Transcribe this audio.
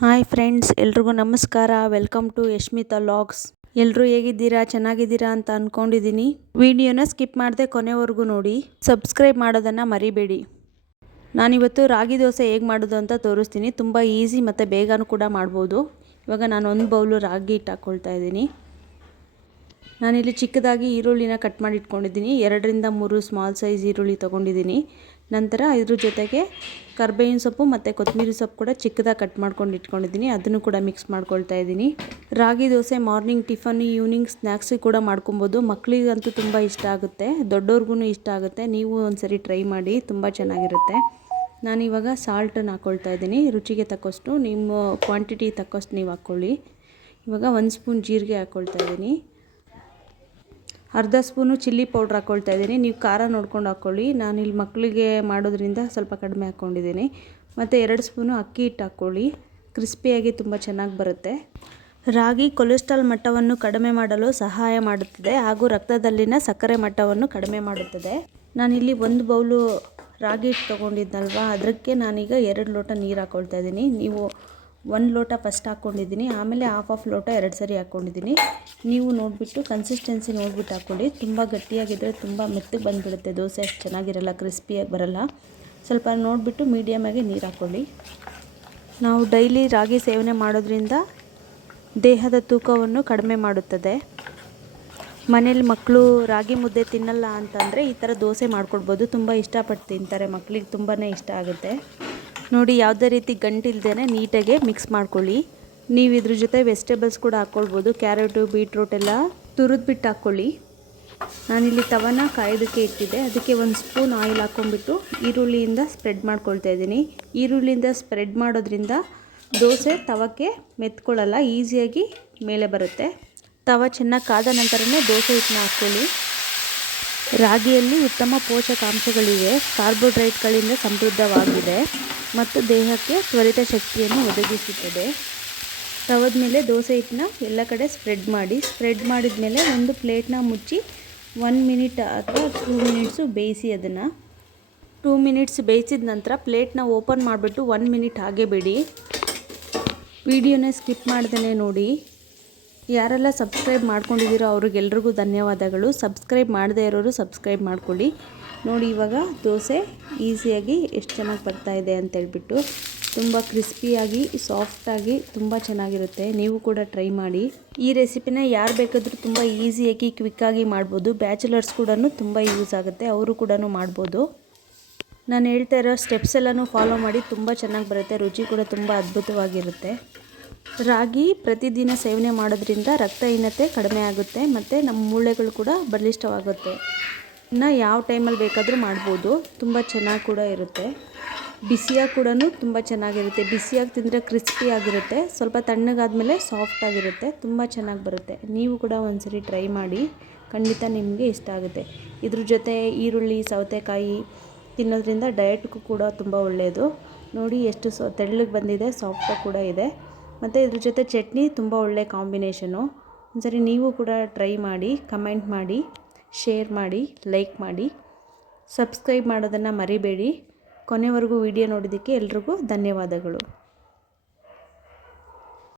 Hi friends, ಎಲ್ರಿಗೂ ನಮಸ್ಕಾರ. Welcome to Yashmita logs. ಎಲ್ಲರೂ ಹೇಗಿದ್ದೀರಾ? ಚೆನ್ನಾಗಿದ್ದೀರಾ ಅಂತ ಅಂದ್ಕೊಂಡಿದ್ದೀನಿ ವಿಡಿಯೋನ ಸ್ಕಿಪ್ ಮಾಡದೆ ಕೊನೆವರೆಗೂ ನೋಡಿ. ಸಬ್ಸ್ಕ್ರೈಬ್ ಮಾಡೋದನ್ನು ಮರಿಬೇಡಿ. ನಾನಿವತ್ತು ರಾಗಿ ದೋಸೆ ಹೇಗೆ ಮಾಡೋದು ಅಂತ ತೋರಿಸ್ತೀನಿ. ತುಂಬ ಈಸಿ ಮತ್ತು ಬೇಗನೂ ಕೂಡ ಮಾಡ್ಬೋದು. ಇವಾಗ ನಾನು ಒಂದು ಬೌಲು ರಾಗಿ ಹಿಟ್ಟು ಹಾಕ್ಕೊಳ್ತಾ ಇದ್ದೀನಿ. ನಾನಿಲ್ಲಿ ಚಿಕ್ಕದಾಗಿ ಈರುಳ್ಳಿನ ಕಟ್ ಮಾಡಿ ಇಟ್ಕೊಂಡಿದ್ದೀನಿ. ಎರಡರಿಂದ ಮೂರು ಸ್ಮಾಲ್ ಸೈಜ್ ಈರುಳ್ಳಿ ತೊಗೊಂಡಿದ್ದೀನಿ. ನಂತರ ಇದ್ರ ಜೊತೆಗೆ ಕರ್ಬೇವಿನ ಸೊಪ್ಪು ಮತ್ತು ಕೊತ್ತಂಬರಿ ಸೊಪ್ಪು ಕೂಡ ಚಿಕ್ಕದಾಗಿ ಕಟ್ ಮಾಡ್ಕೊಂಡು ಇಟ್ಕೊಂಡಿದ್ದೀನಿ. ಅದನ್ನು ಕೂಡ ಮಿಕ್ಸ್ ಮಾಡ್ಕೊಳ್ತಾ ಇದ್ದೀನಿ. Ragi dosa morning tiffin evening ಸ್ನ್ಯಾಕ್ಸಿಗೆ ಕೂಡ ಮಾಡ್ಕೊಬೋದು. ಮಕ್ಕಳಿಗಂತೂ ತುಂಬ ಇಷ್ಟ ಆಗುತ್ತೆ. ದೊಡ್ಡವ್ರಿಗೂ ಇಷ್ಟ ಆಗುತ್ತೆ. ನೀವು ಒಂದ್ಸರಿ ಟ್ರೈ ಮಾಡಿ, ತುಂಬ ಚೆನ್ನಾಗಿರುತ್ತೆ. ನಾನಿವಾಗ ಸಾಲ್ಟನ್ನು ಹಾಕ್ಕೊಳ್ತಾ ಇದ್ದೀನಿ. ರುಚಿಗೆ ತಕ್ಕಷ್ಟು, ನಿಮ್ಮ ಕ್ವಾಂಟಿಟಿ ತಕ್ಕಷ್ಟು ನೀವು ಹಾಕ್ಕೊಳ್ಳಿ. ಇವಾಗ ಒಂದು ಸ್ಪೂನ್ ಜೀರಿಗೆ ಹಾಕ್ಕೊಳ್ತಾ ಇದ್ದೀನಿ. ಅರ್ಧ ಸ್ಪೂನು ಚಿಲ್ಲಿ ಪೌಡ್ರ್ ಹಾಕ್ಕೊಳ್ತಾ ಇದ್ದೀನಿ. ನೀವು ಖಾರ ನೋಡ್ಕೊಂಡು ಹಾಕ್ಕೊಳ್ಳಿ ನಾನು ಇಲ್ಲಿ ಮಕ್ಕಳಿಗೆ ಮಾಡೋದ್ರಿಂದ ಸ್ವಲ್ಪ ಕಡಿಮೆ ಹಾಕ್ಕೊಂಡಿದ್ದೀನಿ ಮತ್ತು ಎರಡು ಸ್ಪೂನು ಅಕ್ಕಿ ಹಿಟ್ಟು ಹಾಕ್ಕೊಳ್ಳಿ ಕ್ರಿಸ್ಪಿಯಾಗಿ ತುಂಬ ಚೆನ್ನಾಗಿ ಬರುತ್ತೆ. ರಾಗಿ ಕೊಲೆಸ್ಟ್ರಾಲ್ ಮಟ್ಟವನ್ನು ಕಡಿಮೆ ಮಾಡಲು ಸಹಾಯ ಮಾಡುತ್ತದೆ ಹಾಗೂ ರಕ್ತದಲ್ಲಿನ ಸಕ್ಕರೆ ಮಟ್ಟವನ್ನು ಕಡಿಮೆ ಮಾಡುತ್ತದೆ. ನಾನಿಲ್ಲಿ ಒಂದು ಬೌಲು ರಾಗಿ ಹಿಟ್ಟು ತೊಗೊಂಡಿದ್ದಲ್ವ? ಅದಕ್ಕೆ ನಾನೀಗ ಎರಡು ಲೋಟ ನೀರು ಹಾಕ್ಕೊಳ್ತಾ ಇದ್ದೀನಿ. ನೀವು ಒಂದು ಲೋಟ ಫಸ್ಟ್ ಹಾಕ್ಕೊಂಡಿದ್ದೀನಿ. ಆಮೇಲೆ ಹಾಫ್ ಆಫ್ ಲೋಟ ಎರಡು ಸರಿ ಹಾಕ್ಕೊಂಡಿದ್ದೀನಿ. ನೀವು ನೋಡಿಬಿಟ್ಟು ಕನ್ಸಿಸ್ಟೆನ್ಸಿ ನೋಡಿಬಿಟ್ಟು ಹಾಕ್ಕೊಳ್ಳಿ. ತುಂಬ ಗಟ್ಟಿಯಾಗಿದ್ದರೆ ತುಂಬ ಮೆತ್ತಗೆ ಬಂದುಬಿಡುತ್ತೆ. ದೋಸೆ ಅಷ್ಟು ಚೆನ್ನಾಗಿರಲ್ಲ ಕ್ರಿಸ್ಪಿಯಾಗಿ ಬರಲ್ಲ. ಸ್ವಲ್ಪ ನೋಡಿಬಿಟ್ಟು ಮೀಡಿಯಮಾಗಿ ನೀರು ಹಾಕ್ಕೊಳ್ಳಿ. ನಾವು ಡೈಲಿ ರಾಗಿ ಸೇವನೆ ಮಾಡೋದ್ರಿಂದ ದೇಹದ ತೂಕವನ್ನು ಕಡಿಮೆ ಮಾಡುತ್ತದೆ. ಮನೇಲಿ ಮಕ್ಕಳು ರಾಗಿ ಮುದ್ದೆ ತಿನ್ನಲ್ಲ ಅಂತಂದರೆ ಈ ಥರ ದೋಸೆ ಮಾಡ್ಕೊಡ್ಬೋದು. ತುಂಬ ಇಷ್ಟಪಟ್ಟು ತಿಂತಾರೆ ಮಕ್ಕಳಿಗೆ ತುಂಬಾ ಇಷ್ಟ ಆಗುತ್ತೆ. ನೋಡಿ, ಯಾವುದೇ ರೀತಿ ಗಂಟಿಲ್ದೇ ನೀಟಾಗಿ ಮಿಕ್ಸ್ ಮಾಡ್ಕೊಳ್ಳಿ. ನೀವು ಇದ್ರ ಜೊತೆ ವೆಜಿಟೇಬಲ್ಸ್ ಕೂಡ ಹಾಕ್ಕೊಳ್ಬೋದು ಕ್ಯಾರೆಟು ಬೀಟ್ರೂಟ್ ಎಲ್ಲ ತುರಿದ್ಬಿಟ್ಟು ಹಾಕ್ಕೊಳ್ಳಿ. ನಾನಿಲ್ಲಿ ತವನ ಕಾಯೋದಕ್ಕೆ ಇಟ್ಟಿದ್ದೆ. ಅದಕ್ಕೆ ಒಂದು ಸ್ಪೂನ್ ಆಯಿಲ್ ಹಾಕ್ಕೊಂಡ್ಬಿಟ್ಟು ಈರುಳ್ಳಿಯಿಂದ ಸ್ಪ್ರೆಡ್ ಮಾಡ್ಕೊಳ್ತಾ ಇದ್ದೀನಿ. ಈರುಳ್ಳಿಯಿಂದ ಸ್ಪ್ರೆಡ್ ಮಾಡೋದ್ರಿಂದ ದೋಸೆ ತವಕ್ಕೆ ಮೆತ್ಕೊಳ್ಳಲ್ಲ ಈಸಿಯಾಗಿ ಮೇಲೆ ಬರುತ್ತೆ. ತವ ಚೆನ್ನಾಗಿ ಕಾದ ನಂತರನೇ ದೋಸೆ ಹಿಟ್ಟನ್ನ ಹಾಕ್ಕೊಳ್ಳಿ. ರಾಗಿಯಲ್ಲಿ ಉತ್ತಮ ಪೋಷಕಾಂಶಗಳಿವೆ. ಕಾರ್ಬೋಹೈಡ್ರೇಟ್ಗಳಿಂದ ಸಮೃದ್ಧವಾಗಿದೆ ಮತ್ತು ದೇಹಕ್ಕೆ ತ್ವರಿತ ಶಕ್ತಿಯನ್ನು ಒದಗಿಸುತ್ತದೆ. ತವದ ಮೇಲೆ ದೋಸೆ ಹಿಟ್ಟನ್ನ ಎಲ್ಲ ಕಡೆ ಸ್ಪ್ರೆಡ್ ಮಾಡಿ. ಸ್ಪ್ರೆಡ್ ಮಾಡಿದ ಮೇಲೆ ಒಂದು ಪ್ಲೇಟ್ನ ಮುಚ್ಚಿ ಒನ್ ಮಿನಿಟ್ ಅಥವಾ ಟೂ ಮಿನಿಟ್ಸು ಬೇಯಿಸಿ ಅದನ್ನು. ಟೂ ಮಿನಿಟ್ಸ್ ಬೇಯಿಸಿದ ನಂತರ ಪ್ಲೇಟ್ನ ಓಪನ್ ಮಾಡಿಬಿಟ್ಟು ಒನ್ ಮಿನಿಟ್ ಹಾಗೆ ಬಿಡಿ. ವಿಡಿಯೋನ ಸ್ಕಿಪ್ ಮಾಡ್ದೇ ನೋಡಿ. ಯಾರೆಲ್ಲ ಸಬ್ಸ್ಕ್ರೈಬ್ ಮಾಡ್ಕೊಂಡಿದ್ದೀರೋ ಅವ್ರಿಗೆಲ್ರಿಗೂ ಧನ್ಯವಾದಗಳು. ಸಬ್ಸ್ಕ್ರೈಬ್ ಮಾಡದೇ ಇರೋರು ಸಬ್ಸ್ಕ್ರೈಬ್ ಮಾಡ್ಕೊಳ್ಳಿ. ನೋಡಿ, ಇವಾಗ ದೋಸೆ ಈಸಿಯಾಗಿ ಎಷ್ಟು ಚೆನ್ನಾಗಿ ಬರ್ತಾಯಿದೆ ಅಂತೇಳ್ಬಿಟ್ಟು ತುಂಬ ಕ್ರಿಸ್ಪಿಯಾಗಿ, ಸಾಫ್ಟಾಗಿ ತುಂಬ ಚೆನ್ನಾಗಿರುತ್ತೆ. ನೀವು ಕೂಡ ಟ್ರೈ ಮಾಡಿ. ಈ ರೆಸಿಪಿನ ಯಾರು ಬೇಕಾದರೂ ತುಂಬ ಈಸಿಯಾಗಿ, ಕ್ವಿಕ್ಕಾಗಿ ಮಾಡ್ಬೋದು. ಬ್ಯಾಚುಲರ್ಸ್ ಕೂಡ ತುಂಬ ಯೂಸ್ ಆಗುತ್ತೆ. ಅವರು ಕೂಡ ಮಾಡ್ಬೋದು. ನಾನು ಹೇಳ್ತಾ ಇರೋ ಸ್ಟೆಪ್ಸ್ ಎಲ್ಲನೂ ಫಾಲೋ ಮಾಡಿ ತುಂಬ ಚೆನ್ನಾಗಿ ಬರುತ್ತೆ. ರುಚಿ ಕೂಡ ತುಂಬ ಅದ್ಭುತವಾಗಿರುತ್ತೆ. ರಾಗಿ ಪ್ರತಿದಿನ ಸೇವನೆ ಮಾಡೋದ್ರಿಂದ ರಕ್ತಹೀನತೆ ಕಡಿಮೆ ಆಗುತ್ತೆ ಮತ್ತು ನಮ್ಮ ಮೂಳೆಗಳು ಕೂಡ ಬಲಿಷ್ಠವಾಗುತ್ತೆ. ಇನ್ನು ಯಾವ ಟೈಮಲ್ಲಿ ಬೇಕಾದರೂ ಮಾಡ್ಬೋದು. ತುಂಬ ಚೆನ್ನಾಗಿ ಕೂಡ ಇರುತ್ತೆ. ಬಿಸಿಯಾಗಿ ಕೂಡ ತುಂಬ ಚೆನ್ನಾಗಿರುತ್ತೆ. ಬಿಸಿಯಾಗಿ ತಿಂದರೆ ಕ್ರಿಸ್ಪಿ ಆಗಿರುತ್ತೆ. ಸ್ವಲ್ಪ ತಣ್ಣಗಾದ್ಮೇಲೆ ಸಾಫ್ಟ್ ಆಗಿರುತ್ತೆ. ತುಂಬ ಚೆನ್ನಾಗಿ ಬರುತ್ತೆ. ನೀವು ಕೂಡ ಒಂದ್ಸರಿ ಟ್ರೈ ಮಾಡಿ. ಖಂಡಿತ ನಿಮಗೆ ಇಷ್ಟ ಆಗುತ್ತೆ. ಇದ್ರ ಜೊತೆ ಈರುಳ್ಳಿ, ಸೌತೆಕಾಯಿ ತಿನ್ನೋದ್ರಿಂದ ಡಯಟ್ಗೂ ಕೂಡ ತುಂಬ ಒಳ್ಳೆಯದು ನೋಡಿ ಎಷ್ಟು ಸೊ ತೆಳ್ಳಗೆ ಬಂದಿದೆ ಸಾಫ್ಟಾಗಿ ಕೂಡ ಇದೆ. ಮತ್ತು ಇದ್ರ ಜೊತೆ ಚಟ್ನಿ ತುಂಬ ಒಳ್ಳೆ ಕಾಂಬಿನೇಷನು. ಒಂದ್ಸರಿ ನೀವು ಕೂಡ ಟ್ರೈ ಮಾಡಿ, ಕಮೆಂಟ್ ಮಾಡಿ, ಶೇರ್ ಮಾಡಿ, ಲೈಕ್ ಮಾಡಿ. ಸಬ್ಸ್ಕ್ರೈಬ್ ಮಾಡೋದನ್ನು ಮರಿಬೇಡಿ. ಕೊನೆವರೆಗೂ ವಿಡಿಯೋ ನೋಡಿದ್ದಕ್ಕೆ ಎಲ್ರಿಗೂ ಧನ್ಯವಾದಗಳು.